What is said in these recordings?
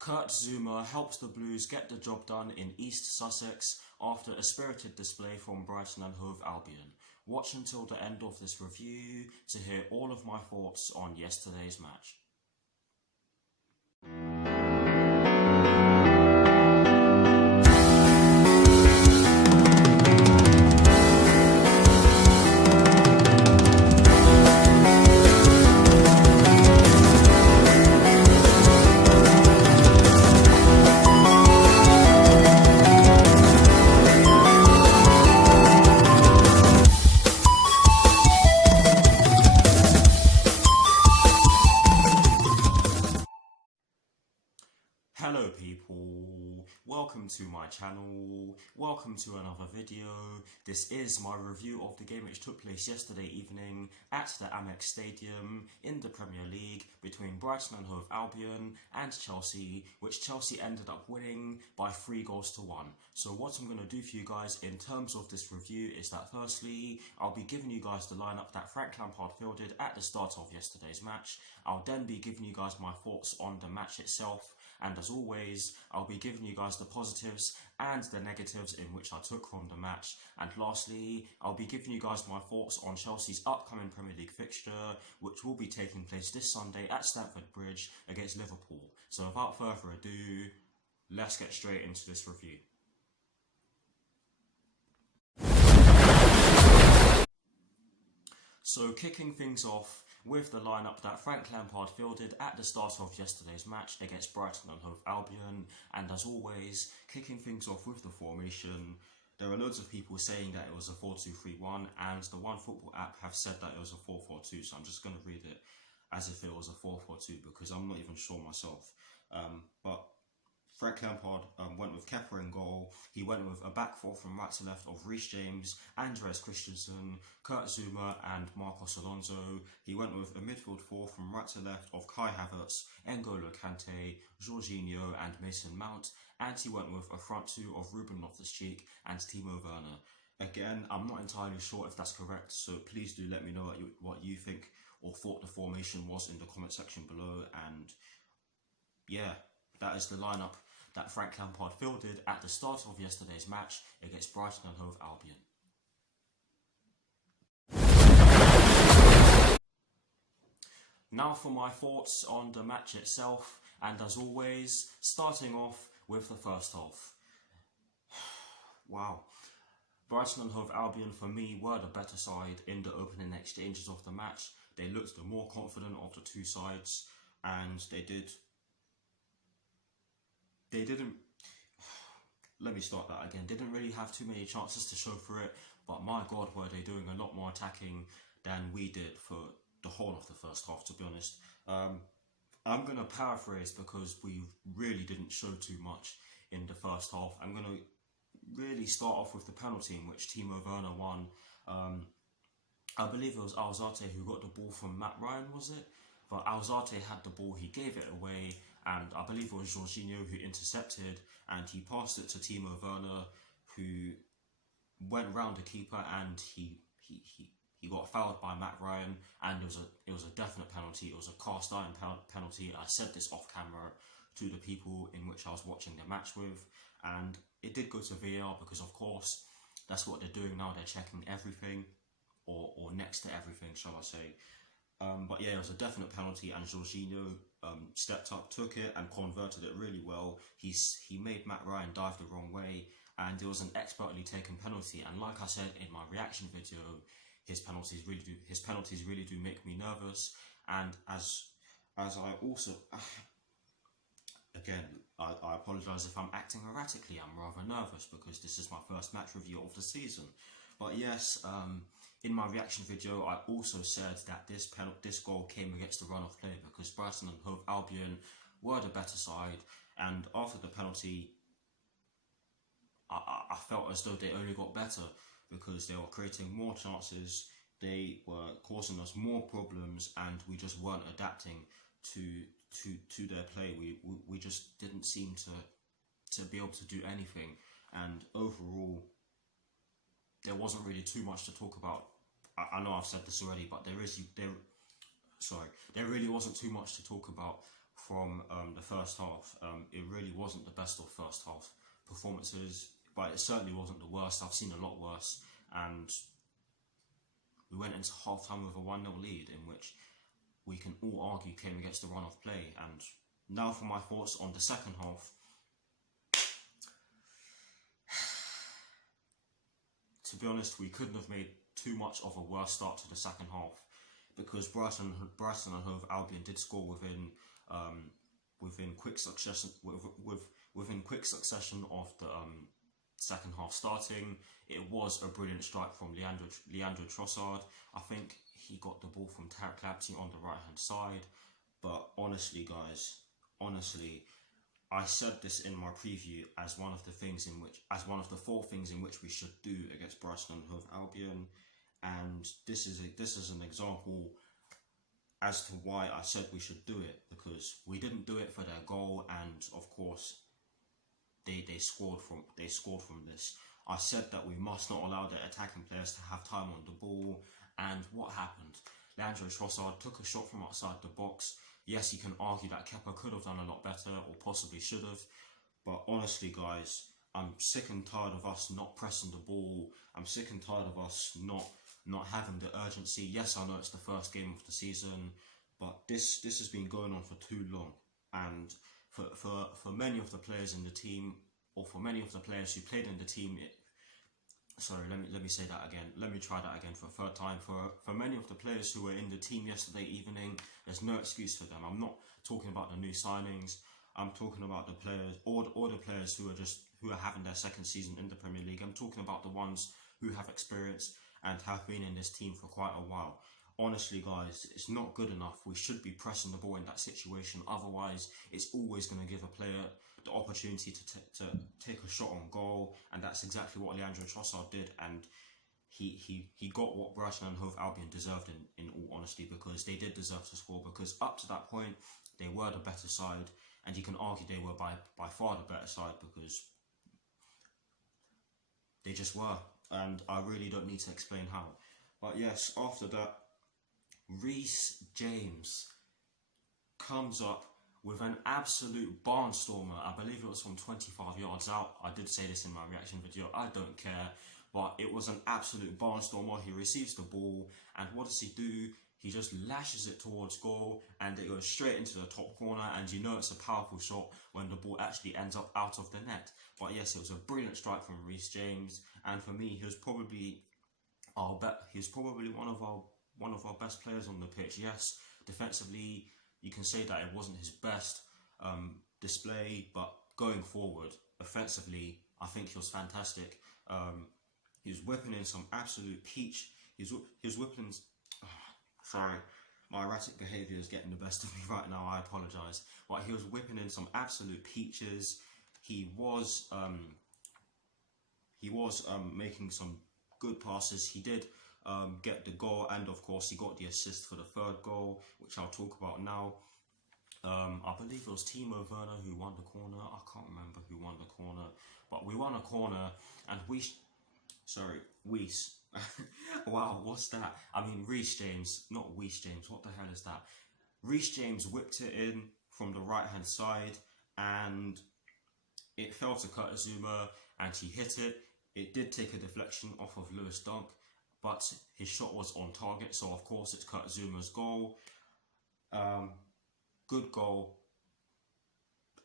Kurt Zouma helps the Blues get the job done in East Sussex after a spirited display from Brighton and Hove Albion. Watch until the end of this review to hear all of my thoughts on yesterday's match. Hello people, welcome to my channel, welcome to another video. This is my review of the game which took place yesterday evening at the Amex Stadium in the Premier League between Brighton and Hove Albion and Chelsea, which Chelsea ended up winning by 3-1. So what I'm going to do for you guys in terms of this review is that firstly, I'll be giving you guys the lineup that Frank Lampard fielded at the start of yesterday's match. I'll then be giving you guys my thoughts on the match itself. And as always, I'll be giving you guys the positives and the negatives in which I took from the match. And lastly, I'll be giving you guys my thoughts on Chelsea's upcoming Premier League fixture, which will be taking place this Sunday at Stamford Bridge against Liverpool. So without further ado, let's get straight into this review. So kicking things off with the lineup that Frank Lampard fielded at the start of yesterday's match against Brighton and Hove Albion, and as always, kicking things off with the formation. There are loads of people saying that it was a 4-2-3-1, and the One Football app have said that it was a 4-4-2, so I'm just going to read it as if it was a 4-4-2 because I'm not even sure myself. But Frank Lampard went with Kepa in goal. He went with a back four from right to left of Reece James, Andreas Christensen, Kurt Zouma and Marcos Alonso. He went with a midfield four from right to left of Kai Havertz, N'Golo Kante, Jorginho and Mason Mount. And he went with a front two of Ruben Loftus-Cheek and Timo Werner. Again, I'm not entirely sure if that's correct, so please do let me know what you think or thought the formation was in the comment section below. And yeah, that is the lineup that Frank Lampard fielded at the start of yesterday's match against Brighton and Hove Albion. Now for my thoughts on the match itself, and as always, starting off with the first half. Wow. Brighton and Hove Albion for me were the better side in the opening exchanges of the match. They looked the more confident of the two sides, and they didn't, let me start that again, didn't really have too many chances to show for it, but my god were they doing a lot more attacking than we did for the whole of the first half, to be honest. I'm going to paraphrase because we really didn't show too much in the first half. I'm going to really start off with the penalty in which Timo Werner won. I believe it was Alzate who got the ball from Matt Ryan, was it? But Alzate had the ball, he gave it away, and I believe it was Jorginho who intercepted, and he passed it to Timo Werner, who went round the keeper, and he got fouled by Matt Ryan, and it was a definite penalty. It was a cast iron penalty. I said this off camera to the people in which I was watching the match with, and it did go to VAR because of course that's what they're doing now. They're checking everything, or next to everything, shall I say. But yeah, it was a definite penalty, and Jorginho stepped up, took it and converted it really well. He made Matt Ryan dive the wrong way, and it was an expertly taken penalty. And like I said in my reaction video, his penalties really do make me nervous. And as I also, again, I apologise if I'm acting erratically. I'm rather nervous because this is my first match review of the season. But yes, in my reaction video, I also said that this goal came against the run of play because Brighton and Hove Albion were the better side, and after the penalty, I felt as though they only got better because they were creating more chances, they were causing us more problems, and we just weren't adapting to their play. We just didn't seem to be able to do anything, and overall, there wasn't really too much to talk about. I know I've said this already, but there really wasn't too much to talk about from the first half. It really wasn't the best of first half performances, but it certainly wasn't the worst. I've seen a lot worse, and we went into half-time with a 1-0 lead, in which we can all argue came against the run of play. And now for my thoughts on the second half. To be honest, we couldn't have made too much of a worse start to the second half, because Brighton and Hove Albion did score within quick succession of the second half starting. It was a brilliant strike from Leandro Trossard. I think he got the ball from Tarek Lamptey on the right hand side. But honestly, guys, I said this in my preview as one of the 4 things in which we should do against Brighton and Hove Albion, and this is an example as to why I said we should do it, because we didn't do it for their goal, and of course they scored from this. I said that we must not allow their attacking players to have time on the ball, and what happened? Leandro Trossard took a shot from outside the box. Yes, you can argue that Kepa could have done a lot better, or possibly should have, but honestly, guys, I'm sick and tired of us not pressing the ball. I'm sick and tired of us not having the urgency. Yes, I know it's the first game of the season, but this has been going on for too long. And for many of the players in the team, or for many of the players who played in the team, let me say that again. Let me try that again for a third time. For many of the players who were in the team yesterday evening, there's no excuse for them. I'm not talking about the new signings. I'm talking about the players, all the players who are having their second season in the Premier League. I'm talking about the ones who have experience and have been in this team for quite a while. Honestly, guys, it's not good enough. We should be pressing the ball in that situation. Otherwise, it's always going to give a player the opportunity to take a shot on goal, and that's exactly what Leandro Trossard did. And he got what Brighton and Hove Albion deserved, in all honesty, because they did deserve to score, because up to that point they were the better side, and you can argue they were by far the better side, because they just were, and I really don't need to explain how. But yes, after that, Reece James comes up with an absolute barnstormer. I believe it was from 25 yards out. I did say this in my reaction video. I don't care, but it was an absolute barnstormer. He receives the ball, and what does he do? He just lashes it towards goal, and it goes straight into the top corner, and you know it's a powerful shot when the ball actually ends up out of the net. But yes, it was a brilliant strike from Reece James, and for me, he was probably one of our best players on the pitch. Yes, defensively, you can say that it wasn't his best display, but going forward, offensively, I think he was fantastic. He was whipping in some absolute peach. He was whipping. Sorry, my erratic behaviour is getting the best of me right now. I apologise, but he was whipping in some absolute peaches. He was making some good passes. He did get the goal, and of course he got the assist for the third goal, which I'll talk about now. I believe it was Timo Werner who won the corner. I can't remember who won the corner, but we won a corner, and Weiss. Wow, what's that? I mean, Reece James, not Weiss James. What the hell is that? Reece James whipped it in from the right hand side, and it fell to Kurt Zouma, and he hit it. It did take a deflection off of Lewis Dunk, but his shot was on target, so of course it's Kurt Zouma's goal. Good goal,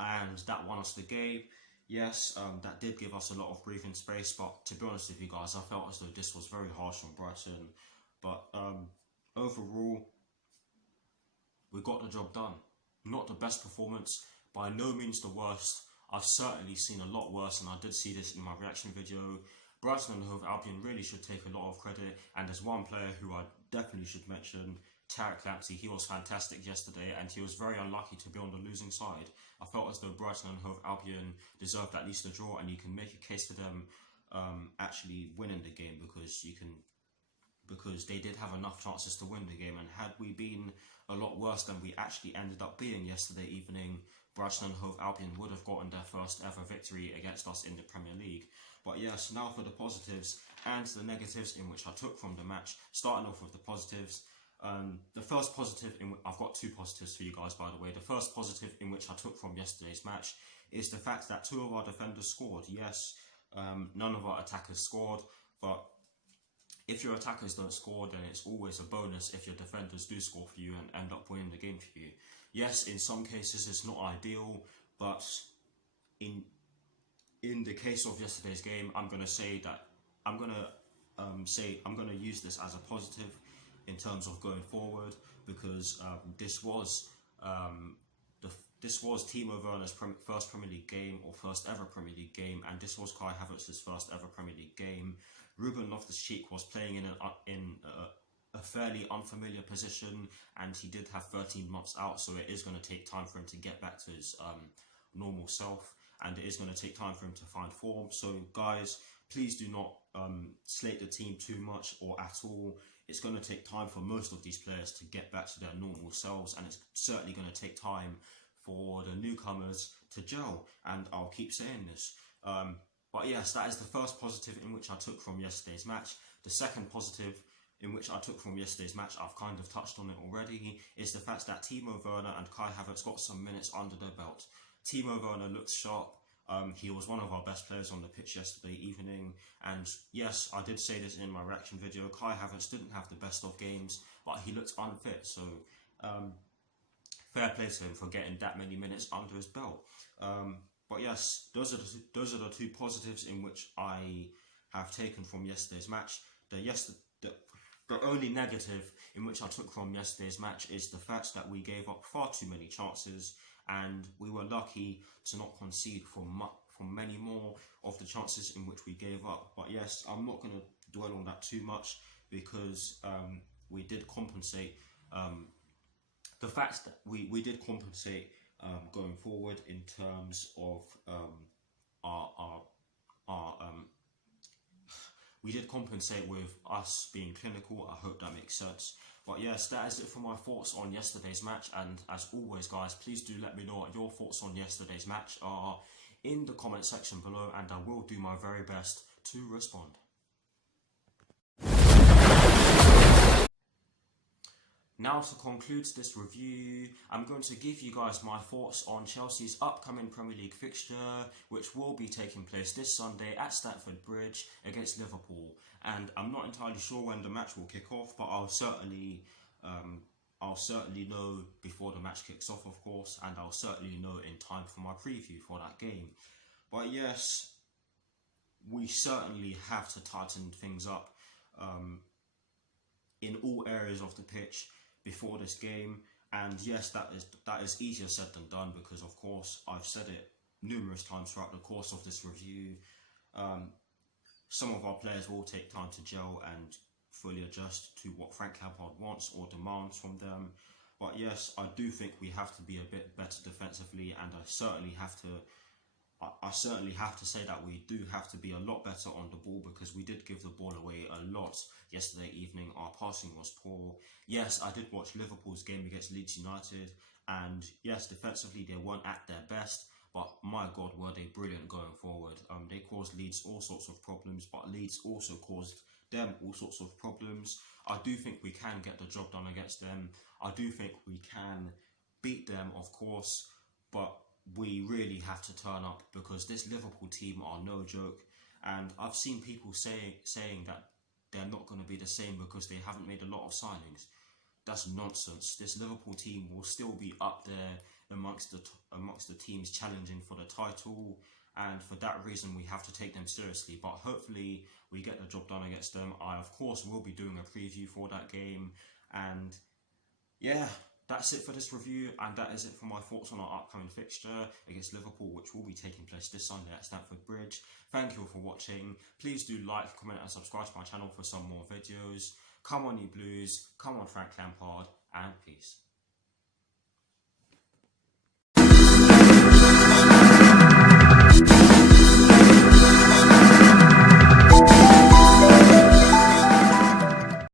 and that won us the game. Yes, that did give us a lot of breathing space, but to be honest with you guys, I felt as though this was very harsh on Brighton. But overall, we got the job done. Not the best performance, by no means the worst. I've certainly seen a lot worse, and I did see this in my reaction video. Brighton and Hove Albion really should take a lot of credit, and there's one player who I definitely should mention, Tarek Lamptey. He was fantastic yesterday, and he was very unlucky to be on the losing side. I felt as though Brighton and Hove Albion deserved at least a draw, and you can make a case for them actually winning the game, because they did have enough chances to win the game, and had we been a lot worse than we actually ended up being yesterday evening, Brighton and Hove Albion would have gotten their first ever victory against us in the Premier League. But yes, now for the positives and the negatives in which I took from the match. Starting off with the positives, The first positive, I've got two positives for you guys, by the way. The first positive in which I took from yesterday's match is the fact that two of our defenders scored. Yes, none of our attackers scored, but if your attackers don't score, then it's always a bonus if your defenders do score for you and end up winning the game for you. Yes, in some cases it's not ideal, but in the case of yesterday's game, I'm going to say that I'm going to use this as a positive in terms of going forward, because this was Timo Werner's first Premier League game, or first ever Premier League game, and this was Kai Havertz's first ever Premier League game. Ruben Loftus-Cheek was playing in a fairly unfamiliar position, and he did have 13 months out, so it is going to take time for him to get back to his normal self, and it is going to take time for him to find form. So guys, please do not slate the team too much or at all. It's going to take time for most of these players to get back to their normal selves, and it's certainly going to take time for the newcomers to gel, and I'll keep saying this. But yes, that is the first positive in which I took from yesterday's match. The second positive in which I took from yesterday's match, I've kind of touched on it already, is the fact that Timo Werner and Kai Havertz got some minutes under their belt. Timo Werner looks sharp. He was one of our best players on the pitch yesterday evening, and yes, I did say this in my reaction video, Kai Havertz didn't have the best of games, but he looked unfit, so fair play to him for getting that many minutes under his belt. But yes, those are the two positives in which I have taken from yesterday's match. The only negative in which I took from yesterday's match is the fact that we gave up far too many chances, and we were lucky to not concede from many more of the chances in which we gave up. But yes, I'm not going to dwell on that too much, because we did compensate. The fact that we did compensate going forward in terms of we did compensate with us being clinical. I hope that makes sense. But yes, that is it for my thoughts on yesterday's match, and as always guys, please do let me know what your thoughts on yesterday's match are in the comment section below, and I will do my very best to respond. Now, to conclude this review, I'm going to give you guys my thoughts on Chelsea's upcoming Premier League fixture, which will be taking place this Sunday at Stamford Bridge against Liverpool. And I'm not entirely sure when the match will kick off, but I'll certainly know before the match kicks off, of course, and I'll certainly know in time for my preview for that game. But yes, we certainly have to tighten things up in all areas of the pitch before this game, and yes, that is easier said than done, because of course I've said it numerous times throughout the course of this review. Some of our players will take time to gel and fully adjust to what Frank Lampard wants or demands from them, but yes, I do think we have to be a bit better defensively, and I certainly have to say that we do have to be a lot better on the ball, because we did give the ball away a lot yesterday evening. Our passing was poor. Yes, I did watch Liverpool's game against Leeds United, and yes, defensively they weren't at their best, but my God, were they brilliant going forward. They caused Leeds all sorts of problems, but Leeds also caused them all sorts of problems. I do think we can get the job done against them. I do think we can beat them, of course, but we really have to turn up, because this Liverpool team are no joke, and I've seen people saying that they're not going to be the same because they haven't made a lot of signings. That's nonsense. This Liverpool team will still be up there amongst the teams challenging for the title, and for that reason we have to take them seriously. But hopefully we get the job done against them. I of course will be doing a preview for that game, and yeah, that's it for this review, and that is it for my thoughts on our upcoming fixture against Liverpool, which will be taking place this Sunday at Stamford Bridge. Thank you all for watching. Please do like, comment and subscribe to my channel for some more videos. Come on you Blues, come on Frank Lampard, and peace.